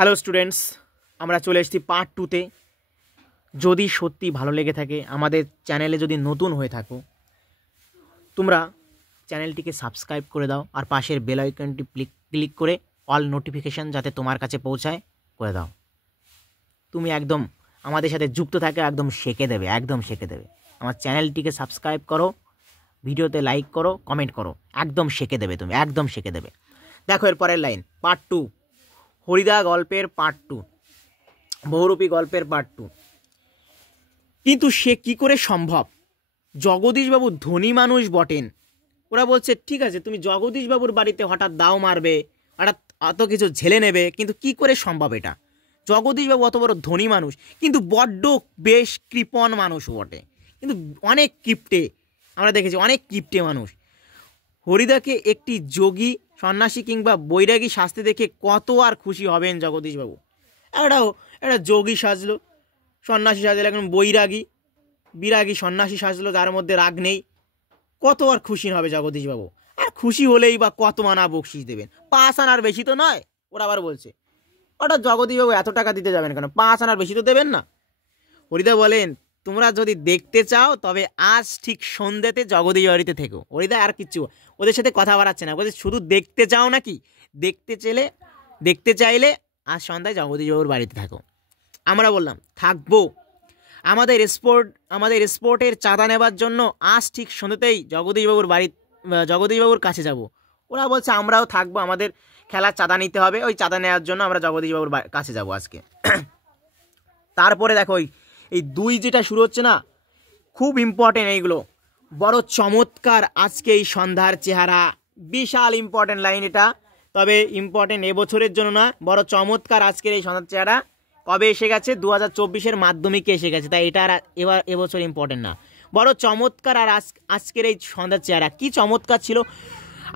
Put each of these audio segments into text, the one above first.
Hello students, আমরা চলে এসেছি পার্ট 2তে। যদি সত্যি ভালো লেগে থাকে, আমাদের চ্যানেলে যদি নতুন হয়ে থাকো, তোমরা চ্যানেলটিকে সাবস্ক্রাইব করে দাও আর পাশের বেল আইকনটি ক্লিক করে অল নোটিফিকেশান যাতে তোমার কাছে পৌঁছায় করে দাও। তুমি একদম আমাদের সাথে যুক্ত থাকে, একদম শিখে দেবে। আমার চ্যানেলটিকে সাবস্ক্রাইব করো, ভিডিওতে লাইক করো, কমেন্ট করো, একদম শিখে দেবে। দেখো এর পরের লাইন, পার্ট 2, হরিদা গল্পের পার্ট 2, বহুরূপী গল্পের পার্ট 2। কিন্তু সে কি করে সম্ভব? জগদীশবাবু ধনী মানুষ বটেন। ওরা বলছে ঠিক আছে, তুমি জগদীশবাবুর বাড়িতে হঠাৎ দাও মারবে, হঠাৎ অত কিছু ঝেলে নেবে, কিন্তু কি করে সম্ভব এটা? জগদীশবাবু অত বড় ধনী মানুষ, কিন্তু বড্ড বেশ কৃপণ মানুষ বটে, কিন্তু অনেক কিপ্টে। আমরা দেখেছি অনেক কিপ্টে মানুষ। হরিদাকে একটি যোগী, সন্ন্যাসী কিংবা বৈরাগী শাস্তি দেখে কত আর খুশি হবেন জগদীশবাবু। একটা যোগী সাজলো, সন্ন্যাসী সাজলো, এখন বিরাগী সন্ন্যাসী সাজলো, যার মধ্যে রাগ নেই। কত আর খুশি হবে জগদীশবাবু? আর খুশি হলেই বা কত আনা বকশিস দেবেন? 5 আনার বেশি তো নয়। ওরা আবার বলছে ওটা জগদীশবাবু এত টাকা দিতে যাবেন কেন? 5 আনার বেশি তো দেবেন না। হরিদা বলেন, তোমরা যদি দেখতে চাও তবে আজ ঠিক সন্ধ্যেতে জগদীশ বাড়িতে থেকো। হরিদা আর কিচ্ছু ওদের সাথে কথা বাড়াচ্ছে না, বলছে শুধু দেখতে চাও নাকি? দেখতে চাইলে আজ সন্ধ্যায় জগদীশবাবুর বাড়িতে থাকো। আমরা বললাম থাকবো, আমাদের স্পোর্টের চাঁদা নেবার জন্য আজ ঠিক সন্ধ্যেতেই জগদীশবাবুর কাছে যাব। ওরা বলছে আমরাও থাকবো, আমাদের খেলার চাঁদা নিতে হবে, ওই চাঁদা নেওয়ার জন্য আমরা জগদীশবাবুর কাছে যাব আজকে। তারপরে দেখো এই 2 যেটা শুরু হচ্ছে না, খুব ইম্পর্টেন্ট। এইগুলো বড় চমৎকার। আজকে এই সন্ধ্যার চেহারা, বিশাল ইম্পর্টেন্ট লাইন এটা। তবে ইম্পর্টেন্ট এবছরের জন্য না, বড় চমৎকার আজকের এই সন্ধ্যার চেহারা। কবে এসে গেছে? 2024-এর মাধ্যমিকে এসে গেছে, তাই এটা আর এবছর ইম্পর্টেন্ট না। বড় চমৎকার। আর আজকের এই সন্ধ্যার চেহারা কি চমৎকার ছিল।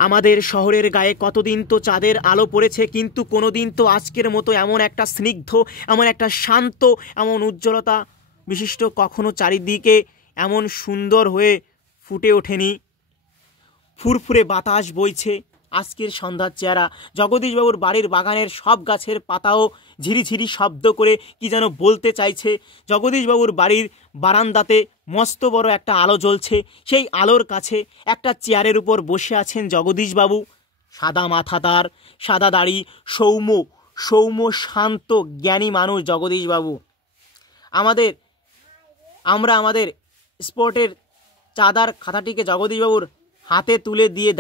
আমাদের শহরের গায়ে কতদিন তো চাঁদের আলো পড়েছে, কিন্তু কোনোদিন তো আজকের মতো এমন একটা স্নিগ্ধ, এমন একটা শান্ত, এমন উজ্জ্বলতা বিশিষ্ট কখনো চারিদিকে এমন সুন্দর হয়ে ফুটে ওঠেনি। ফুরফুরে বাতাস বইছে। আজকের সন্ধ্যার চেহারা, জগদীশবাবুর বাড়ির বাগানের সব গাছের পাতাও ঝিরিঝিরি শব্দ করে কি যেন বলতে চাইছে। জগদীশবাবুর বাড়ির বারান্দাতে মস্ত বড় একটা আলো জ্বলছে। সেই আলোর কাছে একটা চেয়ারের উপর বসে আছেন জগদীশবাবু। সাদা মাথা তার, সাদা দাড়ি, সৌম্য শান্ত জ্ঞানী মানুষ জগদীশবাবু। আমরা আমাদের স্পোর্টের চাঁদার খাতাটিকে জগদীশবাবুর হাতে তুলে দিয়ে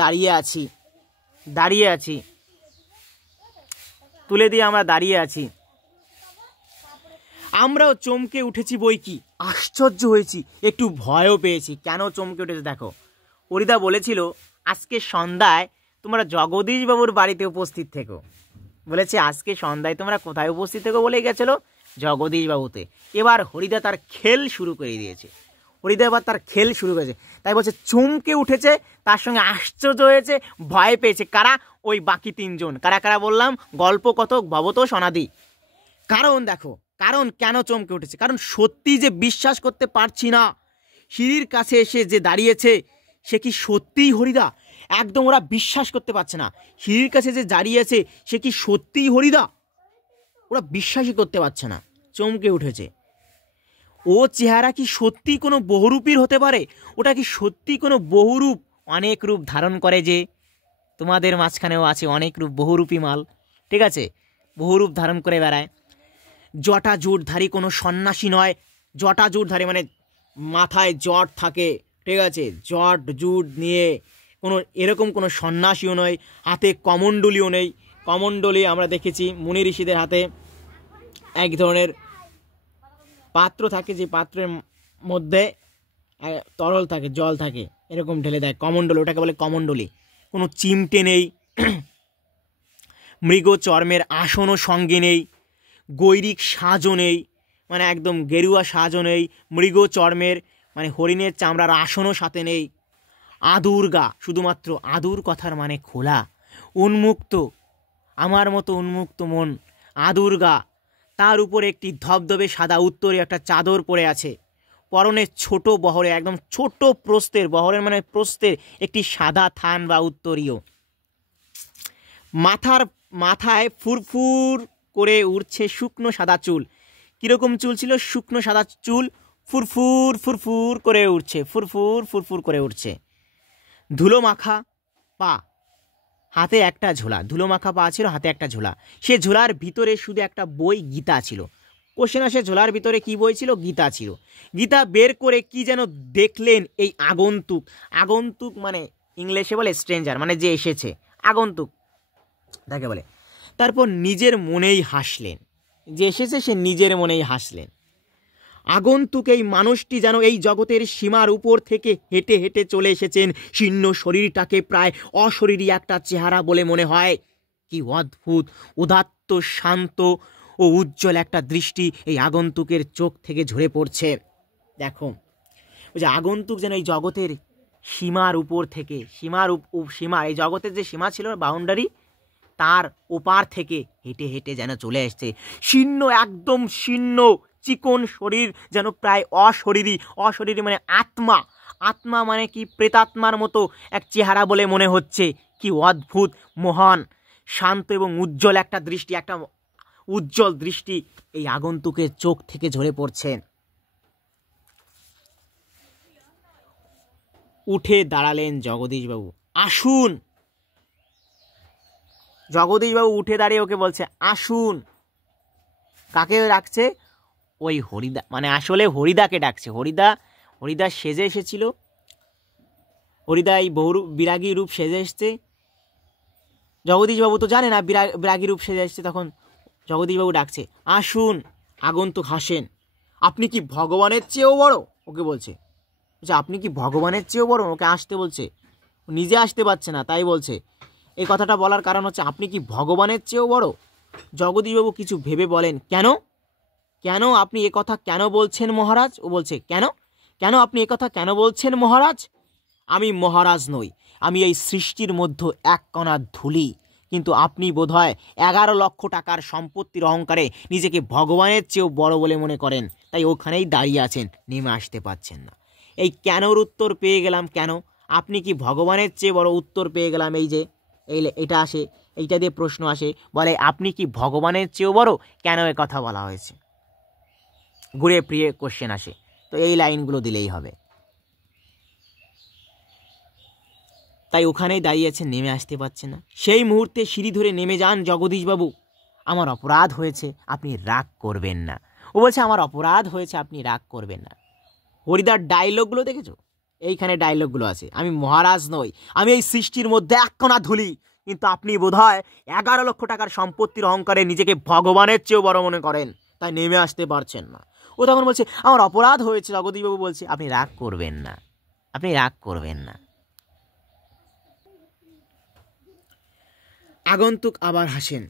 আমরা দাঁড়িয়ে আছি। আমরাও চমকে উঠেছি বই কি, আশ্চর্য হয়েছি, একটু ভয়ও পেয়েছি। কেন চমকে উঠেছে দেখো। হরিদা বলেছিল আজকে সন্ধ্যায় তোমরা জগদীশবাবুর বাড়িতে উপস্থিত থেকো। বলেছে আজকে সন্ধ্যায় তোমরা কোথায় উপস্থিত থেকো বলে গেছিল? জগদীশবাবুতে। এবার হরিদা তার খেল শুরু করে দিয়েছে। তাই বলছে চমকে উঠেছে, তার সঙ্গে আশ্চর্য হয়েছে, ভয় পেয়েছে। কারা? ওই বাকি 3 জন। কারা বললাম? গল্প কথক ভবত সনাদি। কারণ কেন চমকে উঠেছে? কারণ সত্যি যে বিশ্বাস করতে পারছি না, সিঁড়ির কাছে এসে যে দাঁড়িয়েছে সে কি সত্যিই হরিদা? একদম ওরা বিশ্বাস করতে পারছে না। সিঁড়ির কাছে যে দাঁড়িয়েছে সে কি সত্যিই হরিদা? ওরা বিশ্বাসই করতে পারছে না, চমকে উঠেছে। ও চেহারা কি সত্যি কোনো বহুরূপীর হতে পারে? ওটা কি সত্যি কোনো বহুরূপ? অনেক রূপ ধারণ করে যে, তোমাদের মাঝখানেও আছে অনেক রূপ, বহুরূপী মাল, ঠিক আছে, বহুরূপ ধারণ করে বেড়ায়। জটা জুটধারী কোনো সন্ন্যাসী নয়। জটা জুটধারী মানে মাথায় জট থাকে, ঠিক আছে, জুট নিয়ে এরকম কোনো সন্ন্যাসীও নয়। হাতে কমণ্ডলিও নেই। কমণ্ডলী আমরা দেখেছি মুনি ঋষিদের হাতে এক ধরনের পাত্র থাকে, যে পাত্রের মধ্যে তরল থাকে, জল থাকে, এরকম ঢেলে দেয় কমণ্ডল, ওটাকে বলে কমণ্ডলী। কোনো চিমটে নেই, মৃগ চর্মের আসনও সঙ্গে নেই, গৈরিক সাজও নেই, মানে একদম গেরুয়া সাজও নেই, মৃগ চর্মের মানে হরিণের চামড়ার আসনও সাথে নেই। আদুর গা, শুধুমাত্র আদুর কথার মানে খোলা, উন্মুক্ত, আমার মতো উন্মুক্ত মন, আদুর গা। তার উপর একটি ধবধবে সাদা উত্তরে একটা চাদর পরে আছে। পরনে ছোট বহরে, একদম ছোট প্রস্থের, বহরের মানে প্রস্থের একটি সাদা থান বা উত্তরীয়। মাথায় ফুরফুর করে উঠছে শুকনো সাদা চুল। কীরকম চুল ছিল? শুকনো সাদা চুল, ফুরফুর ফুরফুর করে উঠছে, ফুরফুর ফুরফুর করে উঠছে। ধুলো মাখা পা, হাতে একটা ঝোলা, ধুলো মাখা পা ছিল, হাতে একটা ঝোলা। সে ঝোলার ভিতরে শুধু একটা বই, গীতা ছিল। কোশ্চেন আসে ঝোলার ভিতরে কি বই ছিল? গীতা ছিল। গীতা বের করে কি যেন দেখলেন এই আগন্তুক। আগন্তুক মানে ইংলিশে বলে স্ট্রেঞ্জার, মানে যে এসেছে, আগন্তুক তাকে বলে। তারপর নিজের মনেই হাসলেন, যে এসেছে সে নিজের মনেই হাসলেন। আগন্তুক এই মানুষটি যেন এই জগতের সীমার উপর থেকে হেঁটে হেঁটে চলে এসেছেন। শীর্ণ শরীরটাকে প্রায় অশরীরী একটা চেহারা বলে মনে হয়। কি অদ্ভুত, উদাত্ত, শান্ত ও উজ্জ্বল একটা দৃষ্টি এই আগন্তুকের চোখ থেকে ঝরে পড়ছে। দেখো, ওই যে আগন্তুক যেন এই জগতের সীমার উপর থেকে, সীমা এই জগতের যে সীমা ছিল, বাউন্ডারি, তার ওপার থেকে হেঁটে হেঁটে যেন চলে আসছে। শীর্ণ, একদম শীর্ণ, চিকন শরীর, যেন প্রায় অশরীরী। অশরীরী মানে আত্মা, আত্মা মানে কি প্রেতাত্মার মতো এক চেহারা বলে মনে হচ্ছে। কি অদ্ভুত, মহান, শান্ত এবং উজ্জ্বল একটা দৃষ্টি, একটা উজ্জ্বল দৃষ্টি এই আগন্তুকের চোখ থেকে ঝরে পড়ছে। উঠে দাঁড়ালেন জগদীশবাবু। আসুন। জগদীশবাবু উঠে দাঁড়িয়ে ওকে বলছে আসুন। কাকে ডাকছে? ওই হরিদা, মানে আসলে হরিদাকে ডাকছে। হরিদা সেজে এসেছিল, হরিদা এই বিরাগী রূপ সেজে এসছে। জগদীশবাবু তো জানে না বিরাগী রূপ সেজে এসছে, তখন জগদীশবাবু ডাকছে আসুন। আগন্তুক হাসেন। আপনি কি ভগবানের চেয়েও বড়? ওকে বলছে, আপনি কি ভগবানের চেয়েও বড়? ওকে আসতে বলছে, নিজে আসতে পারছে না, তাই বলছে। এই কথাটা বলার কারণ হচ্ছে আপনি কি ভগবানের চেয়েও বড়? জগদীশবাবু কিছু ভেবে বলেন, কেন কেন আপনি এ কথা কেন বলছেন মহারাজ? ও বলছে, কেন কেন আপনি এ কথা কেন বলছেন মহারাজ? আমি মহারাজ নই, আমি এই সৃষ্টির মধ্যে এক কণা ধুলি, কিন্তু আপনি বোধহয় 11 লক্ষ টাকার সম্পত্তির অহংকারে নিজেকে ভগবানের চেয়েও বড় বলে মনে করেন, তাই ওখানেই দাঁড়িয়ে আছেন, নেমে আসতে পারছেন না। এই কেনর উত্তর পেয়ে গেলাম। কেন আপনি কি ভগবানের চেয়ে বড়, উত্তর পেয়ে গেলাম। এই যে এটা আসে, এইটা দিয়ে প্রশ্ন আসে, বলে আপনি কি ভগবানের চেয়েও বড়? কেন এ কথা বলা হয়েছে? ঘুরে ফিরে কোশ্চেন আসে, তো এই লাইনগুলো দিলেই হবে। তাই ওখানেই দাঁড়িয়েছে, নেমে আসতে পারছে না। সেই মুহূর্তে সিঁড়ি ধরে নেমে যান জগদীশবাবু। আমার অপরাধ হয়েছে, আপনি রাগ করবেন না। ও বলছে আমার অপরাধ হয়েছে, আপনি রাগ করবেন না। হরিদার ডায়লগগুলো দেখেছো? এইখানে ডায়লগগুলো আছে, আমি মহারাজ নই, আমি এই সৃষ্টির মধ্যে এক কণা ধুলি, কিন্তু আপনি বোধহয় 11 লক্ষ টাকার সম্পত্তির অহংকারে নিজেকে ভগবানের চেয়েও বড় মনে করেন, তাই নেমে আসতে পারছেন না। ও তখন বলছে আমার অপরাধ হয়েছে। জগদীশবাবু বলছে আপনি রাগ করবেন না, আপনি রাগ করবেন না। আগন্তুক আবার হাসেন,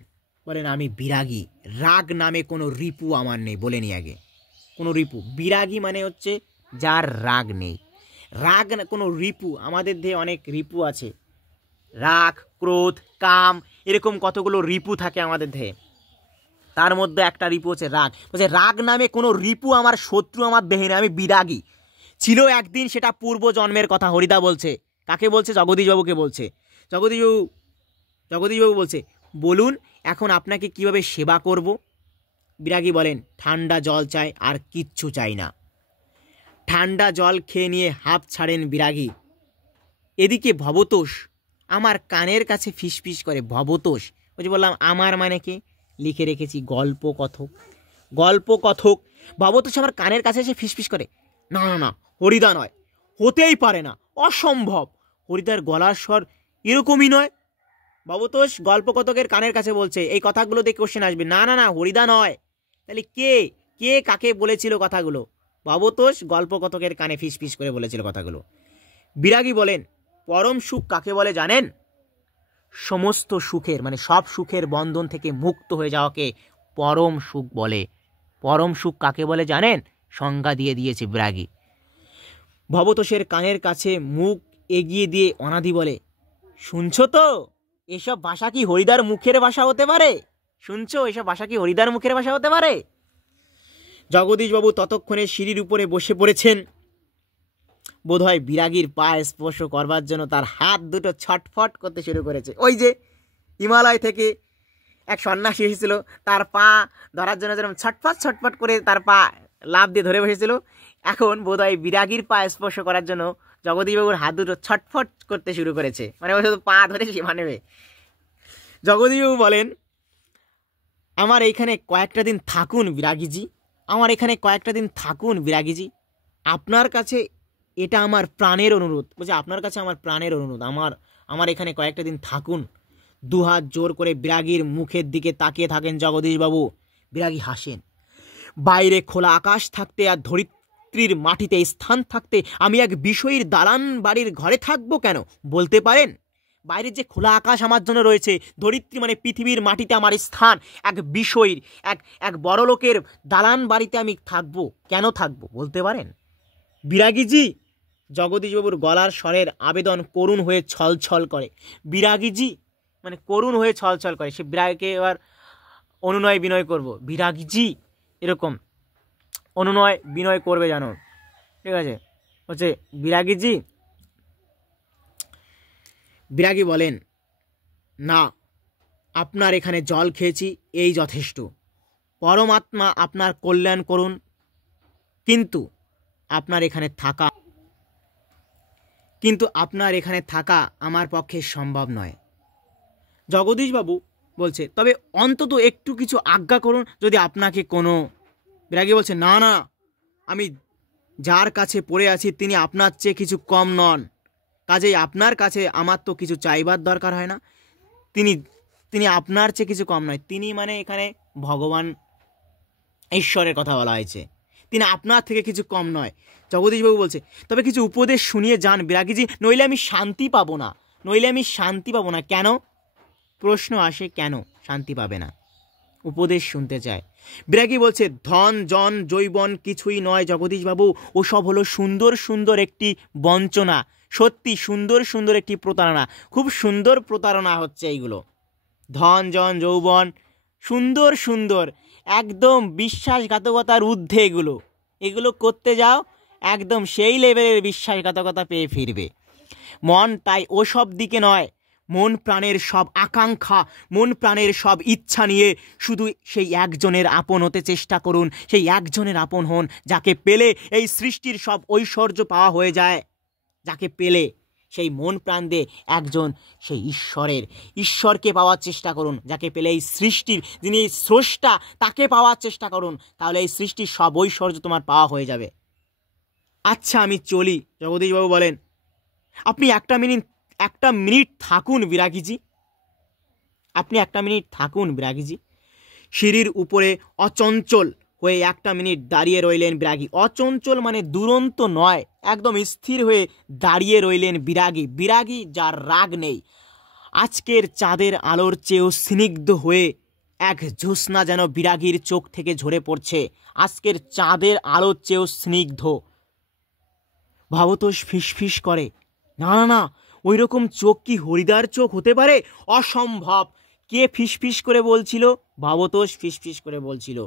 বলেন আমি বিরাগী, রাগ নামে কোনো রিপু আমার নেই। বলেনি আগে কোনো রিপু। বিরাগী মানে হচ্ছে যার রাগ নেই। রাগ কোনো রিপু, আমাদের দেহে অনেক রিপু আছে, রাগ, ক্রোধ, কাম, এরকম কতগুলো রিপু থাকে আমাদের দেহে। তার মধ্যে একটা রিপু হচ্ছে রাগ। বলছে রাগ নামে কোনো রিপু আমার শত্রু আমার দেহে নেই, আমি বিরাগী। ছিল একদিন, সেটা পূর্ব জন্মের কথা হরিদা বলছে। কাকে বলছে? জগদীশবাবুকে বলছে। জগদীশবাবু বলছে বলুন এখন আপনাকে কিভাবে সেবা করব? বিরাগী বলেন ঠান্ডা জল চাই, আর কিচ্ছু চাই না। ঠান্ডা জল খেয়ে নিয়ে হাঁপ ছাড়েন বিরাগী। এদিকে ভবতোষ আমার কানের কাছে ফিসফিস করে। ভবতোষ ওই যে বললাম আমার মানে কে, লিখে রেখেছি গল্প কথক। ভবতোষ আমার কানের কাছে এসে ফিসফিস করে, না না না, হরিদা নয়, হতেই পারে না, অসম্ভব। হরিদার গলার স্বর এরকমই নয়। ভবতোষ গল্পকথকের কানের কাছে বলছে, এই কথাগুলো দেখে কোশ্চেন আসবে, না না না, হরিদা নয়। তাহলে কে কাকে বলেছিল কথাগুলো? ভবতোষ গল্পকথকের কানে ফিসফিস করে বলেছিল কথাগুলো। বিরাগী বলেন পরম সুখ কাকে বলে জানেন? সমস্ত সুখের, মানে সব সুখের বন্ধন থেকে মুক্ত হয়ে যাওয়াকে পরম সুখ বলে। পরম সুখ কাকে বলে জানেন? সংজ্ঞা দিয়ে দিয়েছে বিরাগী। ভবতোষের কানের কাছে মুখ এগিয়ে দিয়ে অনাদি বলে, শুনছো তো, এসব ভাষা কি হরিদার মুখের ভাষা হতে পারে? শুনছো, এসব ভাষা কি হরিদার মুখের ভাষা হতে পারে? জগদীশবাবু ততক্ষণে সিঁড়ির উপরে বসে পড়েছেন। বোধহয় বিরাগীর পা স্পর্শ করবার জন্য তার হাত দুটো ছটফট করতে শুরু করেছে। ওই যে হিমালয় থেকে এক সন্ন্যাসী এসেছিল, তার পা ধরার জন্য যেরকম ছটফট ছটফট করে তার পা লাফ দিয়ে ধরে বসেছিল, এখন বোধহয় বিরাগীর পা স্পর্শ করার জন্য জগদীশবাবুর হাত দুটো ছটফট করতে শুরু করেছে, মানে ও শুধু পা ধরে সীমা নেবে। জগদীশবাবু বলেন, আমার এইখানে কয়েকটা দিন থাকুন বিরাগীজি, আমার এখানে কয়েকটা দিন থাকুন বিরাগীজি, আপনার কাছে এটা আমার প্রাণের অনুরোধ। বলছে আপনার কাছে আমার প্রাণের অনুরোধ, আমার এখানে কয়েকটা দিন থাকুন। দুহাত জোর করে বিরাগীর মুখের দিকে তাকিয়ে থাকেন জগদীশবাবু। বিরাগী হাসেন। বাইরে খোলা আকাশ থাকতে আর ধরিত্রীর মাটিতে স্থান থাকতে আমি এক বিষয়ীর দালান বাড়ির ঘরে থাকবো কেন বলতে পারেন? বাইরে যে খোলা আকাশ আমার জন্য রয়েছে, ধরিত্রী মানে পৃথিবীর মাটিতে আমার স্থান, এক বিষয়ীর এক বড় লোকের দালান বাড়িতে আমি থাকবো, কেন থাকবো বলতে পারেন? বিরাগীজি, জগদীশবাবুর গলার স্বরের আবেদন করুণ হয়ে ছলছল করে। বিরাগীজি মানে করুণ হয়ে ছলছল করে। সে বিরাগীকে এবার অনুনয় বিনয় করব, বিরাগীজি এরকম অনুনয় বিনয় করবে জানো, ঠিক আছে? হচ্ছে বিরাগীজি। বিরাগী বলেন, না, আপনার এখানে জল খেয়েছি, এই যথেষ্ট। পরমাত্মা আপনার কল্যাণ করুন, কিন্তু আপনার এখানে থাকা আমার পক্ষে সম্ভব নয়। জগদীশবাবু বলছে, তবে অন্তত একটু কিছু আজ্ঞা করুন, যদি আপনাকে কোনো। বিরাগী বলছে, না না, আমি যার কাছে পড়ে আছি তিনি আপনার চেয়ে কিছু কম নন, কাজেই আপনার কাছে আমার তো কিছু চাইবার দরকার হয় না। তিনি আপনার চেয়ে কিছু কম নয়। তিনি মানে এখানে ভগবান ঈশ্বরের কথা বলা হয়েছে, তিনি আপনার থেকে কিছু কম নয়। জগদীশবাবু বলছে, তবে কিছু উপদেশ শুনিয়ে যান বিরাগীজি, নইলে আমি শান্তি পাবো না। কেন? প্রশ্ন আসে, কেন শান্তি পাবে না? উপদেশ শুনতে চায়। বিরাগী বলছে, ধন জন জৈবন কিছুই নয় জগদীশবাবু, ওসব হলো সুন্দর সুন্দর একটি বঞ্চনা, সত্যি সুন্দর সুন্দর একটি প্রতারণা, খুব সুন্দর প্রতারণা হচ্ছে এইগুলো। ধন জন যৌবন সুন্দর সুন্দর, একদম বিশ্বাসঘাতকতার ঊর্ধ্বে এগুলো করতে যাও, একদম সেই লেভেলের বিশ্বাসঘাতকতা পেয়ে ফিরবে। মন তাই ওসব দিকে নয়, মন প্রাণের সব আকাঙ্ক্ষা, মন প্রাণের সব ইচ্ছা নিয়ে শুধু সেই একজনের আপন হতে চেষ্টা করুন। সেই একজনের আপন হন, যাকে পেলে এই সৃষ্টির সব ঐশ্বর্য পাওয়া হয়ে যায়। যাকে পেলে সেই মন প্রাণ দিয়ে একজন সেই ঈশ্বরকে পাওয়ার চেষ্টা করুন। যাকে পেলে এই সৃষ্টির যিনি স্রষ্টা তাকে পাওয়ার চেষ্টা করুন, তাহলে এই সৃষ্টির সব ঐশ্বর্য তোমার পাওয়া হয়ে যাবে। আচ্ছা আমি চলি। জগদীশবাবু বলেন, আপনি একটা মিনিট থাকুন বিরাগীজি, সিঁড়ির উপরে অচঞ্চল হয়ে একটা মিনিট দাঁড়িয়ে রইলেন বিরাগী। অচঞ্চল মানে দুরন্ত নয়, একদম স্থির হয়ে দাঁড়িয়ে রইলেন বিরাগী যার রাগ নেই। আজকের চাঁদের আলোর চেয়েও স্নিগ্ধ হয়ে এক জ্যোৎস্না যেন বিরাগীর চোখ থেকে ঝরে পড়ছে। আজকের চাঁদের আলোর চেয়েও স্নিগ্ধ। ভবতোষ ফিসফিস করে, না না না, ওই রকম চোখ কি হরিদার চোখ হতে পারে? অসম্ভব। কে ফিসফিস করে বলছিল? ভবতোষ ফিসফিস করে বলছিল।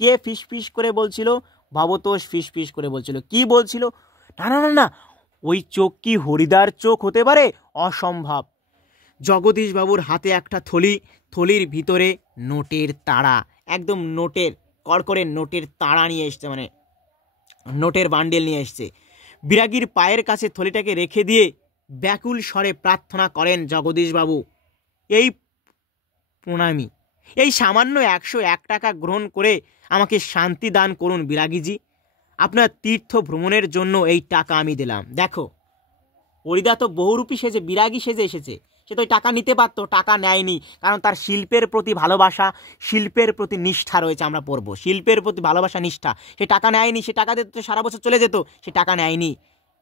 কে ফিসফিস করে বলছিল? ভবতোষ ফিসফিস করে বলছিল। কি বলছিল? না না না না, ওই চোখ কি হরিদার চোখ হতে পারে? অসম্ভব। জগদীশবাবুর হাতে একটা থলির ভিতরে নোটের তাড়া, একদম কড়কড়ে নোটের তাড়া নিয়ে এসছে, মানে নোটের বান্ডেল নিয়ে এসছে। বিরাগীর পায়ের কাছে থলিটাকে রেখে দিয়ে ব্যাকুল স্বরে প্রার্থনা করেন জগদীশবাবু, এই প্রণামী, এই সামান্য 101 টাকা গ্রহণ করে আমাকে শান্তি দান করুন বিরাগীজি। আপনার তীর্থ ভ্রমণের জন্য এই টাকা আমি দিলাম। দেখো, হরিদা তো বহুরূপী সেজে বিরাগী সেজে এসেছে, সে তো টাকা নিতে পারতো, টাকা নেয়নি, কারণ তার শিল্পের প্রতি ভালোবাসা, শিল্পের প্রতি নিষ্ঠা রয়েছে। আমরা পড়বো শিল্পের প্রতি ভালোবাসা, নিষ্ঠা। সে টাকা নেয়নি, সে টাকা দিতে সারা বছর চলে যেত, সে টাকা নেয়নি,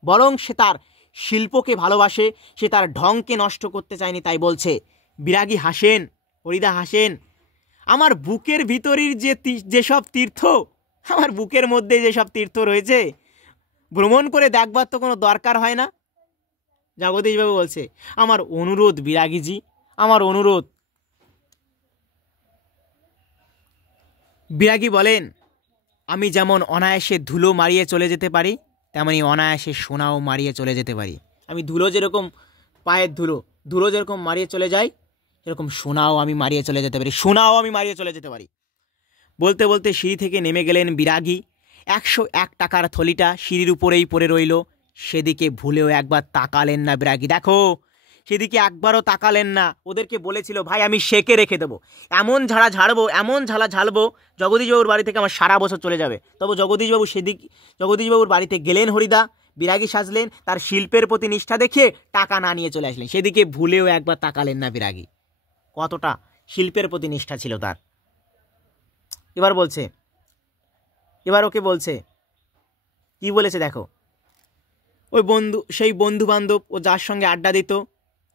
বরং সে তার শিল্পকে ভালোবাসে, সে তার ঢংকে নষ্ট করতে চায়নি, তাই বলছে। বিরাগী হাসেন, হরিদা হাসেন। আমার বুকের ভিতরের যেসব তীর্থ, আমার বুকের মধ্যে যেসব তীর্থ রয়েছে, ভ্রমণ করে দেখবার তো কোনো দরকার হয় না। জগদীশবাবু বলছে, আমার অনুরোধ বিরাগীজি, আমার অনুরোধ। বিরাগী বলেন, আমি যেমন অনায়াসে ধুলো মারিয়ে চলে যেতে পারি, তেমনি অনায়াসে সোনাও মারিয়ে চলে যেতে পারি। আমি ধুলো যেরকম, পায়ের ধুলো যেরকম মারিয়ে চলে যাই, এরকম সোনাও আমি মারিয়ে চলে যেতে পারি, সোনাও আমি মারিয়ে চলে যেতে পারি। বলতে বলতে সিঁড়ি থেকে নেমে গেলেন বিরাগী। 101 টাকার থলিটা সিঁড়ির উপরেই পড়ে রইল। সেদিকে ভুলেও একবার তাকালেন না বিরাগী। দেখো, সেদিকে একবারও তাকালেন না। ওদেরকে বলেছিল, ভাই আমি সেকে রেখে দেবো, এমন ঝাড়া ঝাড়বো, এমন ঝালা ঝাড়বো, জগদীশবাবুর বাড়ি থেকে আমার সারা বছর চলে যাবে। তবে জগদীশবাবুর বাড়িতে গেলেন হরিদা, বিরাগী সাজলেন, তার শিল্পের প্রতি নিষ্ঠা দেখিয়ে টাকা না নিয়ে চলে আসলেন। সেদিকে ভুলেও একবার তাকালেন না বিরাগী। কতটা শিল্পের প্রতি নিষ্ঠা ছিল তার। এবার ওকে বলছে, কি বলেছে দেখো। ওই সেই বন্ধু বান্ধব ও যার সঙ্গে আড্ডা দিত,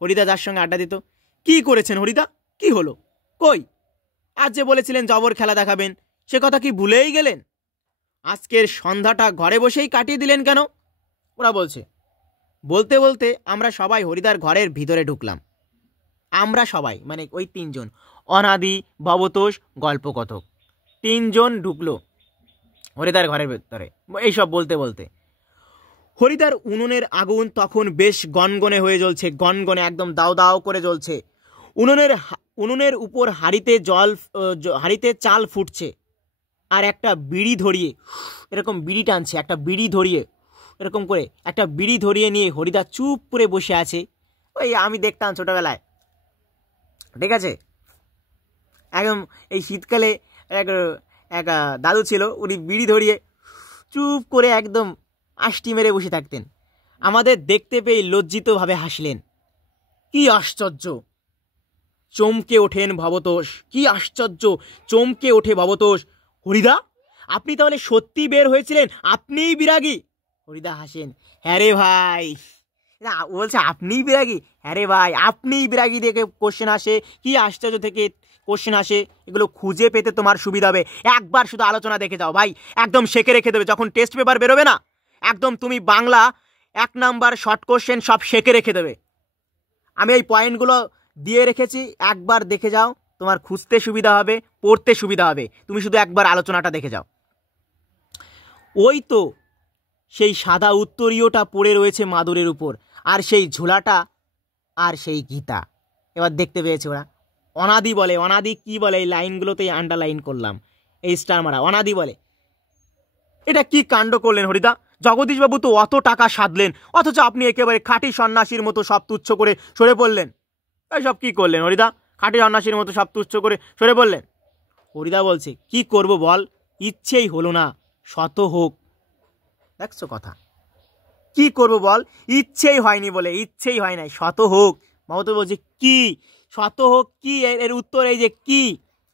হরিদা যার সঙ্গে আড্ডা দিত, কি করেছেন হরিদা, কি হলো, কই আজ যে বলেছিলেন জবর খেলা দেখাবেন, সে কথা কি ভুলেই গেলেন? আজকের সন্ধ্যাটা ঘরে বসেই কাটিয়ে দিলেন কেন? ওরা বলছে। বলতে বলতে আমরা সবাই হরিদার ঘরের ভিতরে ঢুকলাম। আমরা সবাই মানে ওই 3 জন, অনাদি, ভবতোষ, গল্পকথক, 3 জন ঢুকলো হরিদার ঘরের ভেতরে। এইসব বলতে বলতে হরিদার উনুনের আগুন তখন বেশ গনগনে হয়ে জ্বলছে, গনগনে একদম দাও দাও করে জ্বলছে। উনুনের উপর হাঁড়িতে চাল ফুটছে, আর একটা বিড়ি ধরিয়ে এরকম বিড়ি টানছে, একটা বিড়ি ধরিয়ে এরকম করে একটা বিড়ি ধরিয়ে নিয়ে হরিদা চুপ করে বসে আছে। ওই আমি দেখতাম ছোটবেলায়, ঠিক আছে, একদম এই শীতকালে এক দাদু ছিল, উনি বিড়ি ধরিয়ে চুপ করে একদম আষ্টি মেরে বসে থাকতেন। আমাদের দেখতে পেয়ে লজ্জিতভাবে হাসলেন। কি আশ্চর্য, চমকে ওঠেন ভবতোষ। কি আশ্চর্য, চমকে ওঠে ভবতোষ। হরিদা, আপনি তাহলে সত্যি বের হয়েছিলেন, আপনিই বিরাগী? হরিদা হাসেন। হ্যাঁ রে ভাই। বলছে আপনিই বিরাগী? হ্যাঁ রে ভাই, আপনিই বিরাগী দেখে কোশ্চেন আসে, কি আশ্চর্য থেকে কোশ্চেন আসে, এগুলো খুঁজে পেতে তোমার সুবিধা হবে। একবার শুধু আলোচনা দেখে যাও ভাই, একদম শেখে রেখে দেবে। যখন টেস্ট পেপার বেরোবে না, একদম তুমি বাংলা 1 নাম্বার শর্ট কোশ্চেন সব শেখে রেখে দেবে। আমি এই পয়েন্টগুলো দিয়ে রেখেছি, একবার দেখে যাও, তোমার খুঁজতে সুবিধা হবে, পড়তে সুবিধা হবে। তুমি শুধু একবার আলোচনাটা দেখে যাও। ওই তো সেই সাদা উত্তরীয়টা পড়ে রয়েছে মাদুরের উপর, আর সেই ঝোলাটা, আর সেই গীতা। এবার দেখতে পেয়েছে ওরা। অনাদি বলে, অনাদি কি বলে, এই লাইনগুলোতেই আন্ডারলাইন করলাম, এই স্টার মারা। অনাদি বলে, এটা কি কাণ্ড করলেন হরিদা, জগদীশবাবু তো অত টাকা সাধলেন, অথচ আপনি একেবারে খাঁটি সন্ন্যাসীর মতো সব তুচ্ছ করে সরে পড়লেন। এইসব কি করলেন হরিদা, খাঁটি সন্ন্যাসীর মতো সব তুচ্ছ করে সরে পড়লেন। হরিদা বলছে, কি করব বল, ইচ্ছেই হলো না, শত হোক। দেখছো কথা, কি করব বল, ইচ্ছেই হয়নি বলে, ইচ্ছেই হয় নাই, শত হোক। মমতা বলছে, কি শত হোক, কি এর উত্তর, এই যে কি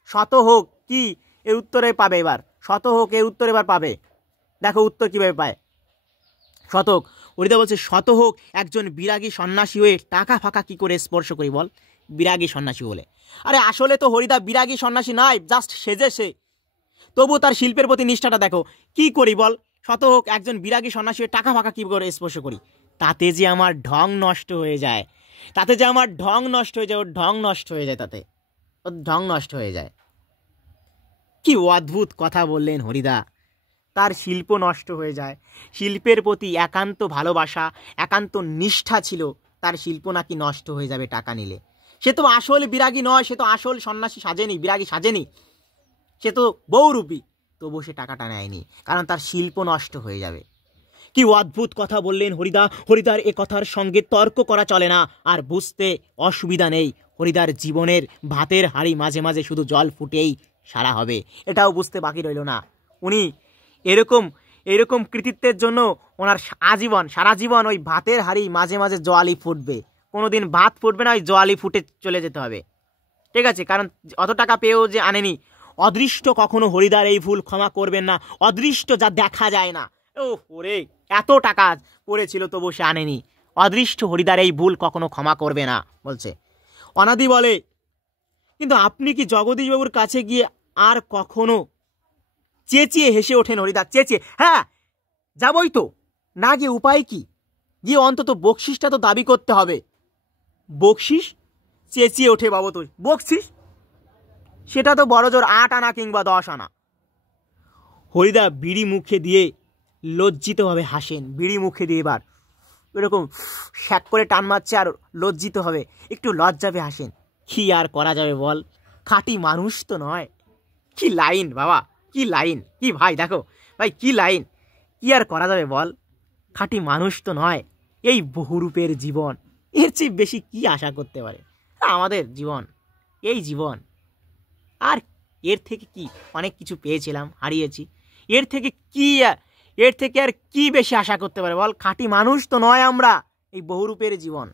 শত হোক, কি এর উত্তরে পাবে এবার, শত হোক এর উত্তর এবার পাবে। দেখো উত্তর কিভাবে পায়। শতক, হরিদা বলছে, শত হোক একজন বিরাগী সন্ন্যাসী হয়ে টাকা ফাঁকা কি করে স্পর্শ করি বল, বিরাগী সন্ন্যাসী বলে। আরে আসলে তো হরিদা বিরাগী সন্ন্যাসী নাই, জাস্ট সেজেছে। তবু তার শিল্পের প্রতি নিষ্ঠাটা দেখো। কি করি বল, শত হোক একজন বিরাগী সন্ন্যাসী হয়ে টাকা ফাঁকা কি করে স্পর্শ করি। তাতে যে আমার ঢং নষ্ট হয়ে যায়, তাতে যে আমার ঢং নষ্ট হয়ে যায়, ওর ঢং নষ্ট হয়ে যায়, তাতে ওর ঢং নষ্ট হয়ে যায়। কি অদ্ভুত কথা বললেন হরিদা, তার শিল্প নষ্ট হয়ে যায়। শিল্পের প্রতি একান্ত ভালোবাসা, একান্ত নিষ্ঠা ছিল, তার শিল্প নাকি নষ্ট হয়ে যাবে টাকা নিলে। সে তো আসল বিরাগী নয়, সে তো আসল সন্ন্যাসী সাজেনি, বিরাগী সাজেনি, সে তো বহুরূপী। তবু সে টাকাটা নেয়নি, কারণ তার শিল্প নষ্ট হয়ে যাবে। কি অদ্ভুত কথা বললেন হরিদা। হরিদার এ কথার সঙ্গে তর্ক করা চলে না, আর বুঝতে অসুবিধা নেই। হরিদার জীবনের ভাতের হাঁড়ি মাঝে মাঝে শুধু জল ফুটেই সারা হবে, এটাও বুঝতে বাকি রইল না। উনি এরকম কৃতিত্বের জন্য ওনার সারা জীবন ওই ভাতের হাঁড়ি মাঝে মাঝে জলই ফুটবে, কোনোদিন ভাত ফুটবে না, ওই জলই ফুটে চলে যেতে হবে, ঠিক আছে। কারণ অত টাকা পেয়েও যে আনেনি। অদৃষ্ট কখনো হরিদার এই ভুল ক্ষমা করবেন না, অদৃষ্ট যা দেখা যায় না। ও ওরে, এত টাকা পড়েছিল তবু সে আনেনি, অদৃষ্ট হরিদার এই ভুল কখনো ক্ষমা করবে না বলছে। অনাদি বলে, কিন্তু আপনি কি জগদীশবাবুর কাছে গিয়ে আর কখনো চেঁচিয়ে হেসে ওঠেন হরিদা? চেঁচিয়ে? হ্যাঁ যাবই তো, না গিয়ে উপায় কি, গিয়ে অন্তত বকশিসটা তো দাবি করতে হবে। বকশিস? চেঁচিয়ে ওঠে বাবতোষ। বকশিস? সেটা তো বড় জোর 8 আনা কিংবা 10 আনা। হরিদা বিড়ি মুখে দিয়ে লজ্জিতভাবে হাসেন। বিড়ি মুখে দিয়ে এবার এরকম শ্যাক করে টান মারছে, আর লজ্জিত হবে, একটু লজ্জাবে হাসেন। কি আর করা যাবে বল, খাঁটি মানুষ তো নয়। কি লাইন বাবা, কি লাইন, কি ভাই দেখো ভাই, কি লাইন। কি আর করা যাবে বল, খাঁটি মানুষ তো নয়, এই বহুরূপের জীবন। এর চেয়ে বেশি কি আশা করতে পারে আমাদের জীবন, এই জীবন। আর এর থেকে কি, অনেক কিছু পেয়েছিলাম, হারিয়েছি। এর থেকে কি, এর থেকে আর কি বেশি আশা করতে পারে বল, খাঁটি মানুষ তো নয় আমরা, এই বহুরূপের জীবন।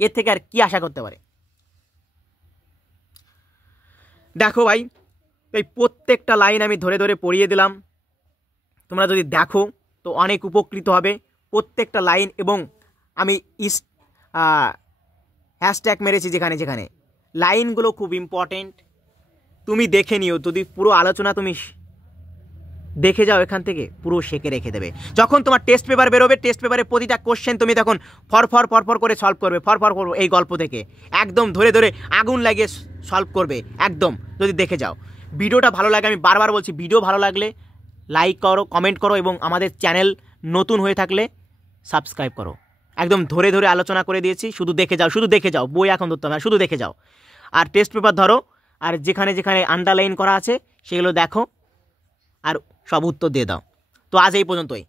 এর থেকে আর কি আশা করতে পারে। দেখো ভাই, এই প্রত্যেকটা লাইন আমি ধরে ধরে পড়িয়ে দিলাম, তোমরা যদি দেখো তো অনেক উপকৃত হবে প্রত্যেকটা লাইন। এবং আমি হ্যাশট্যাগ মেরেছি যেখানে যেখানে। লাইনগুলো খুব ইম্পর্টেন্ট, তুমি দেখে নিও। যদি পুরো আলোচনা তুমি দেখে যাও এখান থেকে, পুরো শেখে রেখে দেবে। যখন তোমার টেস্ট পেপার বেরোবে, টেস্ট পেপারে প্রতিটা কোশ্চেন তুমি তখন ফর করে সলভ করবে, ফর করবো এই গল্প থেকে একদম ধরে ধরে আগুন লাগিয়ে সলভ করবে একদম, যদি দেখে যাও। ভিডিওটা ভালো লাগে, আমি বারবার বলছি, ভিডিও ভালো লাগলে লাইক করো, কমেন্ট করো, এবং আমাদের চ্যানেল নতুন হয়ে থাকলে সাবস্ক্রাইব করো। একদম ধরে ধরে আলোচনা করে দিয়েছি, শুধু দেখে যাও, শুধু দেখে যাও, বই এখন ধরতে হবে, শুধু দেখে যাও। আর টেস্ট পেপার ধরো, আর যেখানে যেখানে আন্ডারলাইন করা আছে সেগুলো দেখো, আর সব উত্তর দিয়ে দাও। তো আজ এই পর্যন্তই।